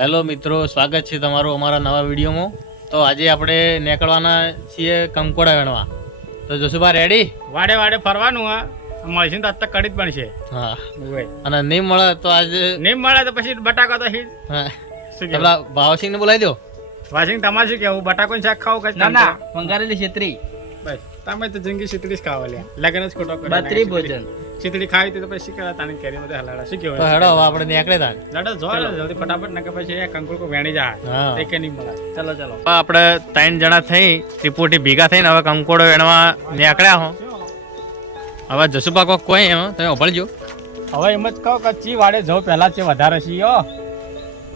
Hello મિત્રો, સ્વાગત છે તમારું અમારા નવા વિડીયોમાં. તો આજે આપણે નીકળવાના છીએ કંકોડા વેણવા. તો જસુભા રેડી? વાડે વાડે ફરવાનું હા, મળશે તો અત્યારે કડી જ પણ છે. હા, અને નહીં મળે તો આજે નહીં મળે તો પછી બટાકા તો હિટ. હા, શું પેલા ભાવસિંહને બોલાવી દો. વાસિંગ તમારે શું કેવું? બટાકોનું શાક ખાવું કે ના ના, વંગારેલી છેતરી બસ તમે તો જિંદગી શીતળી જ ખાવા લ્યા, લગન જ ખોટો કરે. બાતરી ભોજન શીતળી ખાવી તો પછી કરે તાની કેરી બધા હલાડા. શું તો કેવું? હેડો હવે આપણે નીકળે તાર. લડો જો જલ્દી ફટાફટ નકે પછી એ કંકુર કો વેણી જાય. હા, તે કે નહીં મળે. ચલો ચલો. આપણે 3 જણા થઈ ત્રિપુટી ભેગા થઈને હવે કંકોડો વેણવા નીકળ્યા હો. હવે જસુભા કોક કોઈ એમ તમે ઓભળજો. હવે એમ જ કહો કે ચી વાડે જવું પહેલા છે વધારે છે યો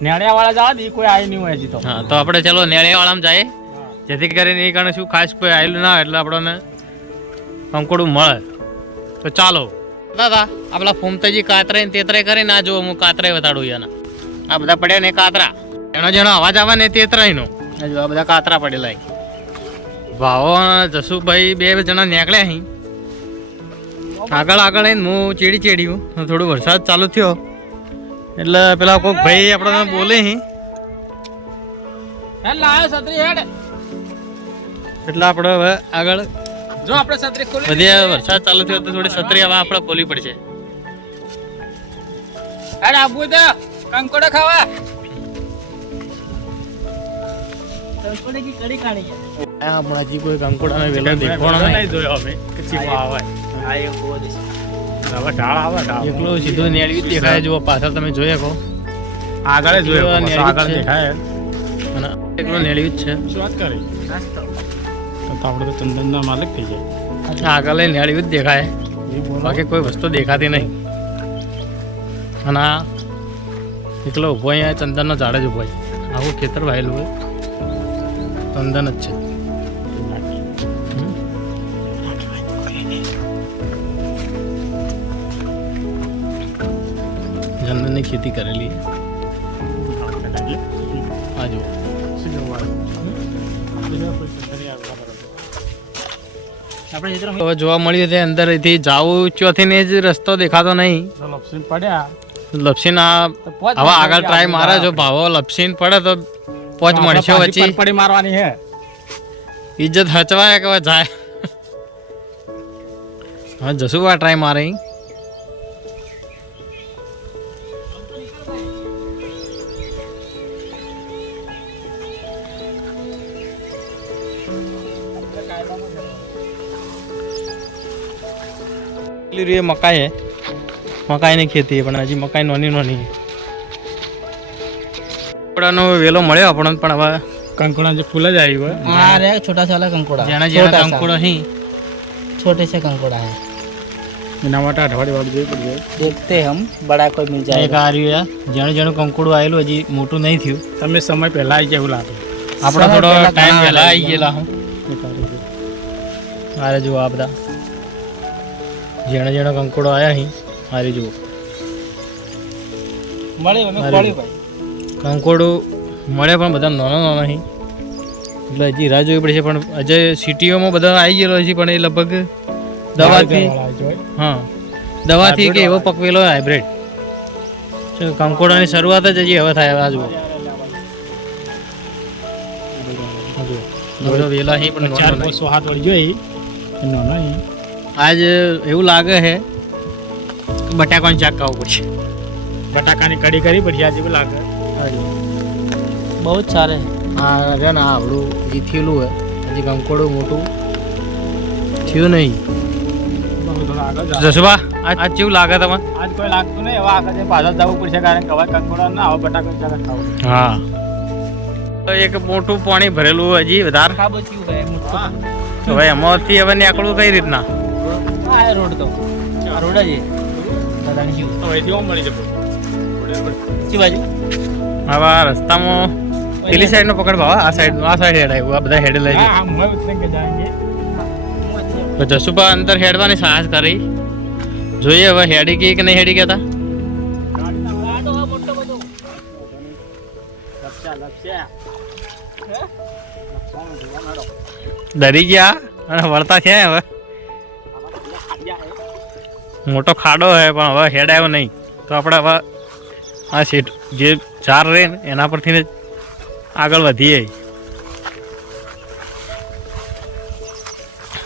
નેણિયા વાળા જવા દી કોઈ આવી નહીં હોય હજી તો. હા, તો આપણે ચલો નેળિયાવાળામાં જઈએ, જેથી કરીને એ કારણે શું ખાસ કોઈ આવેલું ના હોય એટલે આપણને કંકોડું મળે. તો ચાલો દાદા, આ પેલા ફૂમતાજી કાતરાઈ ને તેતરાઈ કરીને આ જો હું કાતરાઈ બતાડું એના. આ બધા પડ્યા ને કાતરા, એનો જેનો અવાજ આવે ને તેતરાઈનો. આ જો આ બધા કાતરા પડેલા. ભાવો અને જસુભાઈ 2 જણા નીકળ્યા અહીં. આગળ આવીને હું ચેડ્યું થોડું વરસાદ ચાલુ થયો એટલે પેલા કોઈક ભાઈ આપણને બોલે અહીં હેડ લાયો છત્રી હેડ. એટલે આપણે હવે આગળ જો આપણે છત્રી ખોલી બધી વરસાદ ચાલુ થયો તો થોડી છત્રી હવે આપણે ખોલી પડશે. હેડ આબુ દે કંકોડા ખાવા. કંકોડા કી કડી કાઢી છે. હમણાં હજી કોઈ કંકોડાનો વેલો દેખવાનો નહીં. નહીં જોયો અમે કે ચીવો આવે. આ એક બહુ છે. હવે ઢાળ આવે ઢાળ. એકલો સીધો નેળવી જ દેખાય. જુઓ પાછળ તમે જોઈ શકો. આગળ જોયો નેળી આગળ છે. દેખાય. અને એકલો નેળવી જ છે. શું વાત કરી? નાસ્તો. તો આપણે તો ચંદનના માલિક થઈ જાય. આગળ નેળવી જ દેખાય, બાકી કોઈ વસ્તુ દેખાતી નહીં. અને આ એકલો ઊભો અહીંયા ચંદનનો ઝાડ જ ઊભો છે. આવું ખેતર વાયેલું હોય ચંદન જ છે. ચંદનની ખેતી કરેલી આ જુઓ. આપણે ચિત્ર હવે જોવા મળ્યું છે અંદરથી જાવું ચોથી ને જ રસ્તો દેખાતો નહીં. લપસીને પડ્યા લપસીને હવે આગળ ટ્રાય મારે. જો ભાવો લપસીને પડે તો પોચ મળશે વચ્ચે. પડી મારવાની હે. ઇજ્જત હચવાય કે હવે જાય. હવે જસુભા ટ્રાય મારે. એ મકાઈ હે, મકાઈની ખેતી પણ હજી મકાઈ નાની નાની. કંકોડાનો વેલો મળ્યો આપણને, પણ હવે કંકુડા જે ફૂલ જ આવી હોય आ रहा है छोटा सा वाला कंकोड़ा. જેના छोटा જેના सा. કંકોડો અહીં छोटे से कंकोड़ा है. એના માટે અઠવાડિયે વાળું જોઈ પડશે. देखते हैं हम बड़ा कोई मिल એક जाएगा. આ રહ્યું. જેનું જેનું કંકોડું આવેલું હજી મોટું નહીં થયું. તમે સમય પહેલા આવી જાય એવું લાગે. આપણે સમય થોડો પહેલા ટાઈમ ઘણા પહેલા આવી આવી ગયેલા હું. આરે જુઓ આ બધા જેણે જેણે કંકોડો આવ્યા અહીં. આરે જુઓ મળે અમે અરે. ખોલ્યું ભાઈ. કંકોડું મળે પણ બધા નાના નાના અહીં. એટલે હજી રાહ જોવી પડશે. પણ હજે સિટીઓમાં બધા આવી ગયેલો છે, પણ એ લગભગ દવાથી, હા, દવાથી કે એવો પકવેલો હાઇબ્રિડ. કંકોડાની શરૂઆત જ હજી હવે થાય. આ જુઓ બધો વેલા અહીં પણ નાના નાના. 400 હાથ વળી જોઈ એનો નહીં. આજ એવું લાગે છે કે બટાકાનું શાક ખાવું પડશે. બટાકાની કડી કરી પછી આજે એવું લાગે. बहुत सारे हैं. આ છે ને આ આવડું હજી થયેલું હોય, હજી કંકોડું મોટું થયું નહીં. થોડું આગળ જાઓ. જસુભા આજ કેવું લાગે તમને? આજ કોઈ લાગતું નહીં. હવે આગળ જઈને પાછળ જવું પડશે, કારણ કે હવે કંકોડા ના હવે બટાકાનું શાક જ ખાવું. હા, તો એક મોટું પાણી ભરેલું હજી વધારે. खाबोचिયું है मुझको. હવે એમાંથી હવે નીકળવું કઈ રીતના? हाँ है रोड तो. आ रोड है ये. दादा नहीं તો અહીંથી ઓમ મળી જશે. सी बाजू. હવે આ રસ્તામાં પેલી સાઈડ નો પકડ ભાવા, આ સાઈડ હેડ આવ્યું. આ બધા હેડ લઈ હા હમ હવે ઉતરેંગે જાએંગે. તો જસુભા અંદર હેડવાની સાહસ કરી. જોઈએ હવે હેડી ગઈ કે નહીં હેડી ગયા તા. ડરી ગયા અને વળતા છે. હવે મોટો ખાડો હે પણ હવે હેડ આવ્યો નહીં, તો આપણે હવે આ સીટ જે ચાર રહે ને એના પરથી જ આગળ વધીએ.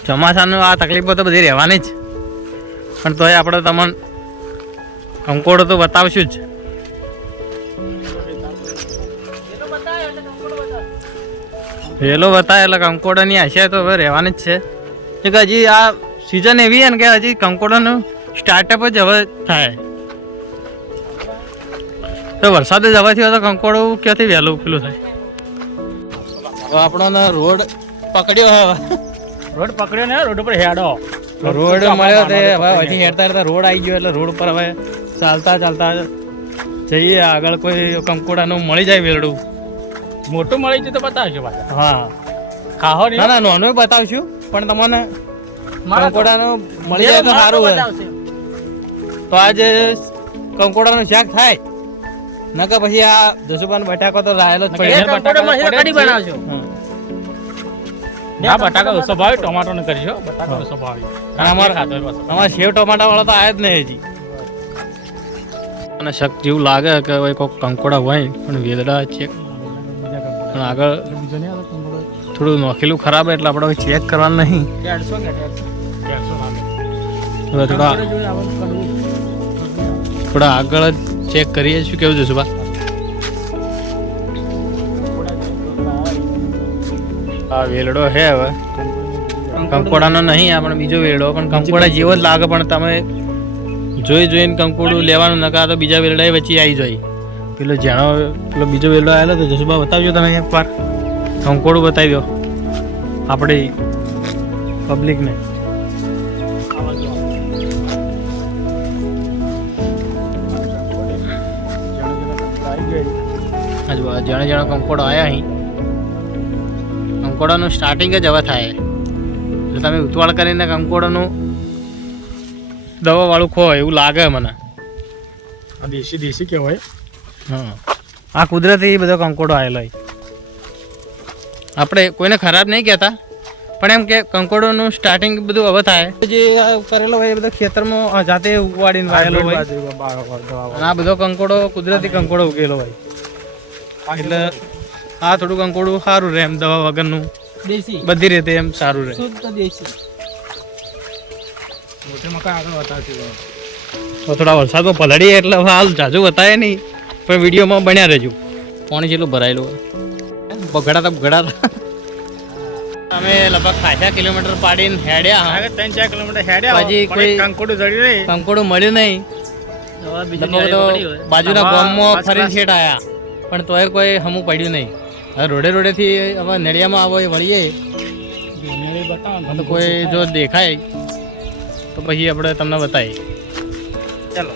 ચોમાસાનું આ તકલીફો તો બધી રહેવાની જ, પણ તોય આપણે તમને કંકોડો તો બતાવશું જ. વેલો બતાવે એટલે કંકોડાની આશા તો હવે રહેવાની જ છે કે હજી આ સિઝન એવી છે ને કે હજી કંકોડાનું સ્ટાર્ટઅપ જ હવે થાય. તો વરસાદ જ હવે થયો તો કંકોડો ક્યાંથી વહેલું પેલું થાય. હવે આપણો રોડ પકડ્યો હવે, રોડ પકડ્યો ને રોડ ઉપર હેડો. રોડ મળ્યો તે હવે હજી હેડતા હેડતા રોડ આવી ગયો એટલે રોડ પર હવે ચાલતા ચાલતા જઈએ આગળ. કોઈ કંકોડાનું મળી જાય વેલડું મોટું મળી જાય તો બતાવજો પાછા. હા ખાહો ના ના નાનું બતાવશું, પણ તમને કંકોડાનું મળી જાય તો સારું હોય. તો આજે કંકોડાનું શાક થાય ન કે પછી આ જસુબાન બટાકો તો રાયેલો જ પડે. ના બટાકા ઓછો ભાવે, ટોમાટો ને કરીશો. બટાકા ઓછો ભાવે. અમારે સેવ ટમાટા વાળા તો આયા જ નહીં હજી. અને શક જેવું લાગે કે કોઈ કંકોડા હોય પણ વેદડા છે. પણ આગળ થોડું નોખેલું ખરાબ એટલે આપણે ચેક કરવાનું નહીં. હવે થોડા આગળ જ ચેક કરીએ. શું કેવું જશું બા? આ વેલડો છે હવે કંકોડાનો નહીં, આપણે બીજો વેલડો પણ કંકોડા જેવો જ લાગે. પણ તમે જોઈને કંકોડું લેવાનું નકા તો બીજા વેલડા વચ્ચે આવી જાય. પેલો જાણો પેલો બીજો વેલડો આવેલો તો જસુબા બતાવજો તમે એકવાર. કંકોડું બતાવી દો આપણે પબ્લિકને. જાણે જાણે કંકોડો આવ્યા અહીં. કંકોડાનું સ્ટાર્ટિંગ જ હવે થાય એટલે તમે ઉતવાળ કરીને કંકોડાનું દવાવાળું ખો એવું લાગે મને. દેશી દેશી કહેવાય. હા આ કુદરતી બધો કંકોડો આવેલો હોય. આપણે કોઈને ખરાબ નહીં કહેતા, પણ એમ કે કંકોડોનું સ્ટાર્ટિંગ બધું હવે થાય. જે કરેલો હોય એ બધો ખેતરમાં જાતે ઉગાડીને વાયેલો હોય. આ બધો કંકોડો કુદરતી કંકોડો ઉગેલો હોય એટલે આ થોડું કંકોડું સારું રહે એમ, દવા વગરનું દેશી બધી રીતે એમ સારું રહે. દેશી મોટે મકા આગળ બતાવજો. તો થોડા વરસાદમાં પલળીએ એટલે હાલ જાજુ બતાવે નહીં, પણ વિડીયોમાં બન્યા રહેજો. પાણી જેટલું ભરાયેલું બગડાતા અમે લગભગ 5 કિલોમીટર પાડીને હેડ્યા. 3-4 કિલોમીટર હેડ્યા પછી કોઈ કંકોડું જડ્યું નહીં. કંકોડું મળ્યું નહીં. લગભગ તો બાજુના ગામમાં ફરીને છેટ આવ્યા પણ તોય કોઈ હમું પડ્યું નહીં. હવે રોડેથી હવે નડિયામાં આવો એ વળીએ તો કોઈ જો દેખાય તો પછી આપણે તમને બતાવીએ. ચાલો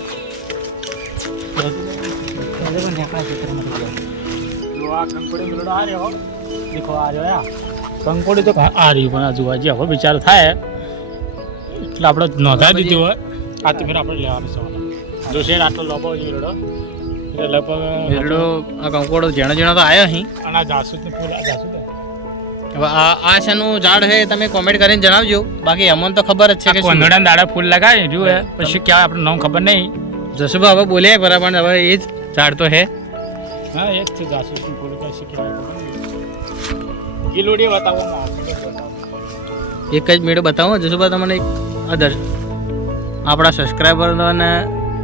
કંકોડી તો આ રહ્યું પણ હજુ હજી હવે વિચાર થાય એટલે આપણે નોંધાઈ દીધું હોય. આ તો ફેર આપણે લેવાનું છે. જો શેર આટલો લોબો વેરડો એટલે લગભગ વેરડો આ કંકોડો જેણા જેણા તો આવ્યા અહીં. અને આ જાસૂદનું ફૂલ આ જાસૂદ હવે આ શાનું ઝાડ છે તમે કોમેન્ટ કરીને જણાવજો. બાકી અમને તો ખબર જ છે કે કોંદડા દાડા ફૂલ લગાવી જુએ પછી ક્યાં આપણે નામ ખબર નહીં. જસુભા હવે બોલ્યા બરાબર, હવે એ જ ઝાડ તો છે. હા એક છે જાસૂદનું ફૂલ કઈ શીખી ગીલોડી બતાવવામાં એક જ મેળો બતાવો જસુભા તમને. એક અદર આપણા સબસ્ક્રાઈબરને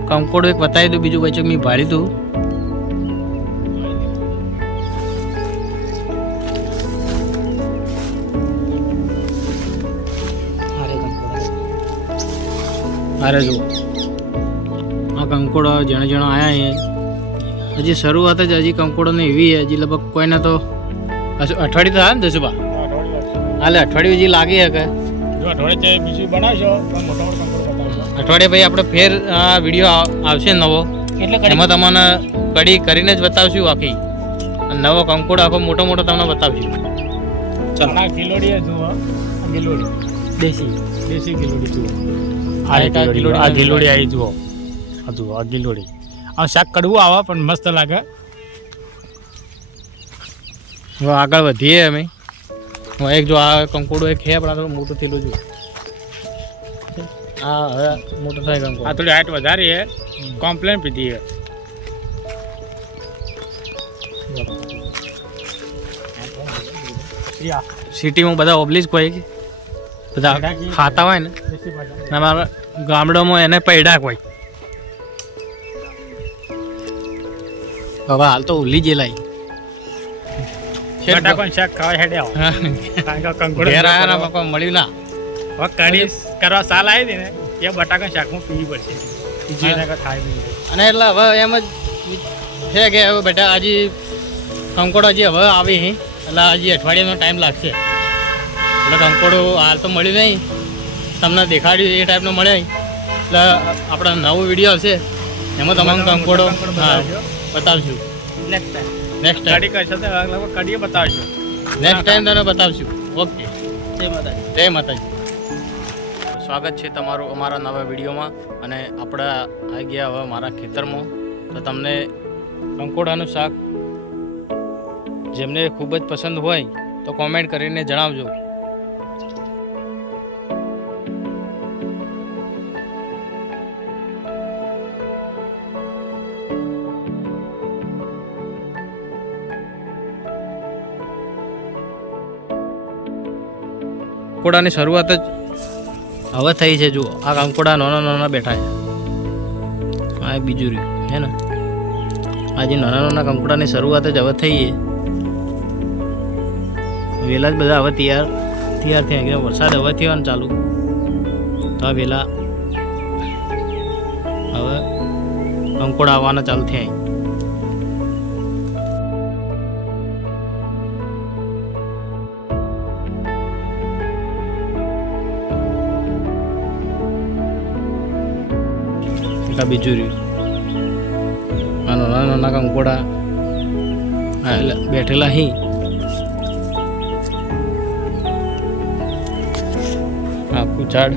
કંકોડું એક બતાવી દઉં. બીજું વચ્ચે મેં ભાડ્યું હતું. અરે જુઓ આ કંકોડો જણા જણા આવ્યા અહીંયા. હજી શરૂઆત જ હજી કંકોડોને એવી છે. હજી લગભગ કોઈને તો અઠવાડિયું તો હા ને જસુભા? હાલે અઠવાડિયું હજી લાગી શકે. અઠવાડિયે બીજું બનાવશો મોટા મોટા કંકોડો બતાવશો. અઠવાડિયે ભાઈ આપણે ફેર આ વિડીયો આવશે નવો, એટલે એમાં તમને કડી કરીને જ બતાવશું આખી. નવો કંકોડો આખો મોટો મોટો તમને બતાવશું. ચાલો ગીલોડી જુઓ. ગીલોડી દેશી ગીલોડી જુઓ. આ ગીલોડી આવી જુઓ. આ જુઓ આ ગીલોડી. આ શાક કડવું આવે પણ મસ્ત લાગે. હવે આગળ વધીએ અમે. એક જો આ કંકોડો એક છે પણ આ તો મોટું થયેલું છું. હા હવે મોટું થાય કંકોડો. આ થોડી હાઈટ વધારી છે. કોમ્પ્લેન પીધી છે. સિટીમાં બધા ઓબ્લિજ કોઈ બધા ખાતા હોય ને અમારા ગામડામાં એને પૈડા કોઈ હવે હાલ તો ઉલ્લી જેલાય બટાકાનું શાક ખાવા હેડે આવો કારણ કે કંકોડો ઘેર આવ્યા ના બાપા મળ્યું ના હવે કઢી કરવા સાલ આવી હતી ને એ બટાકાનું શાકમાં પીવી પડશે બીજું એના કાંઈ થાય નહીં. અને એટલે હવે એમ જ છે કે હવે બેટા હજી કંકોડો હજી હવે આવી એટલે હજી અઠવાડિયાનો ટાઈમ લાગશે એટલે કંકોડો હાલ તો મળ્યું નહીં તમને દેખાડ્યું એ ટાઈપનો મળે એટલે આપણે નવો વિડીયો હશે એમાં તમને કંકોડો બતાવશું નેક્સ્ટ ટાઈમ નેક્સ્ટ ટાઈમ કઢી કરશો તો લગભગ કઢીએ બતાવશો. નેક્સ્ટ ટાઈમ તને બતાવશું. ઓકે જય માતાજી. જય માતાજી. સ્વાગત છે તમારું અમારા નવા વિડીયોમાં અને આપણે આવી ગયા હવે મારા ખેતરમાં તો તમને કંકોડાનું શાક જેમને ખૂબ જ પસંદ હોય તો કોમેન્ટ કરીને જણાવજો. કંકોડાની શરૂઆત જ હવે થઈ છે. જુઓ આ કંકોડા નાના નાના બેઠા છે. આ એક બીજું રહ્યું હે ને. આજે નાના નાના કંકોડાની શરૂઆત જ હવે થઈ છે. વેલા જ બધા હવે તૈયાર થયા કે વરસાદ હવે થયો ને ચાલુ તો આ વેલા હવે કંકોડા આવવાના ચાલુ થયા. બીજું રહ્યું આ નાના નાના કંકોડા બેઠેલા અહીં આખું ઝાડ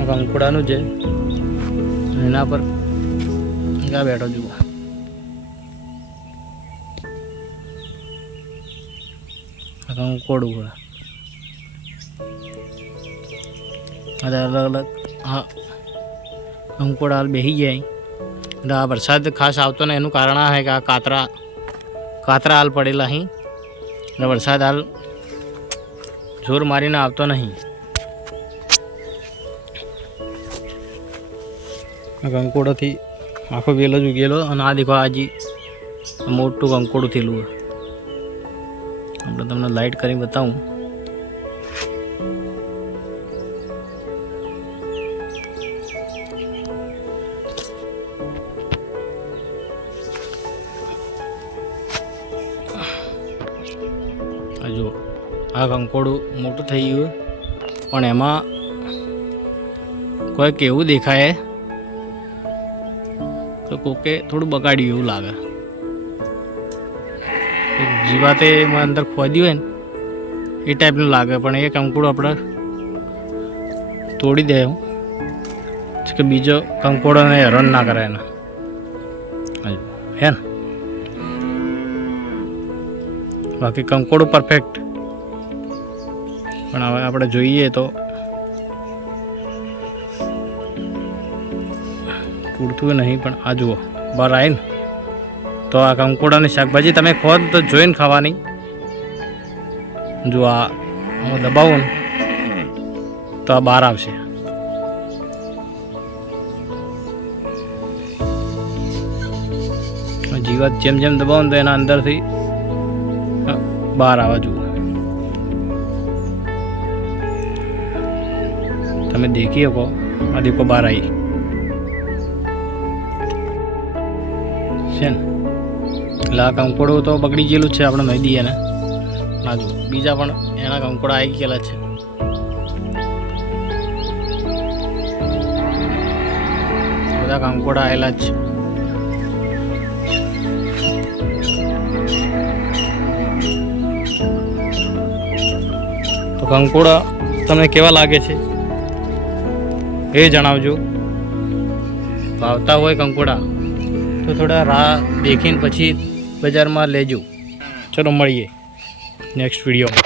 આ કંકોડાનું છે એના પર ક્યાં બેઠો જુઓ. આ કંકોડું અલગ અલગ હા કંકોડા હાલ બેસી જાય એટલે આ વરસાદ ખાસ આવતો ને એનું કારણ આ છે કે આ કાતરા હાલ પડેલા અહીં એટલે વરસાદ હાલ જોર મારીને આવતો નહીં. આ કંકોડોથી આખો વેલો જ ઉગેલો અને આ દેખો આજે મોટું કંકોડું થયેલું આપણે તમને લાઇટ કરી બતાવું. જો આ કંકોડું મોટું થઈ ગયું પણ એમાં કોઈક એવું દેખાય તો કોકે થોડું બગાડ્યું એવું લાગે. જીવાતે અંદર ખોદ્યું હોય ને એ ટાઈપનું લાગે પણ એ કંકોડું આપણે તોડી દે કે બીજો કંકોડોને હેરાન ના કરે એને હે ને. બાકી કંકોડું પરફેક્ટ પણ હવે આપણે જોઈએ તો પૂરતું નહીં. પણ આ જુઓ બહાર આવે ને તો આ કંકોડાની શાકભાજી તમે ખો તો જોઈને ખાવાની. જો આ હું દબાવું ને તો આ બહાર આવશે. જીવાત જેમ જેમ દબાવો ને તો એના અંદરથી બહાર આવવા જુઓ. તમે દેખી શકો આ દેખો બહાર આવી છે ને. એટલે આ કંકોડો તો બગડી ગયેલું જ છે આપણે નહીં દઈએ ને. ના જુઓ બીજા પણ એના કંકોડા આવી ગયેલા છે. બધા કંકોડા આવેલા જ છે. તો કંકોડા તમને કેવા લાગે છે એ જણાવજો. ભાવતા હોય કંકોડા તો થોડા રાહ દેખીને પછી બજારમાં લેજો. ચલો મળીએ નેક્સ્ટ વિડીયોમાં.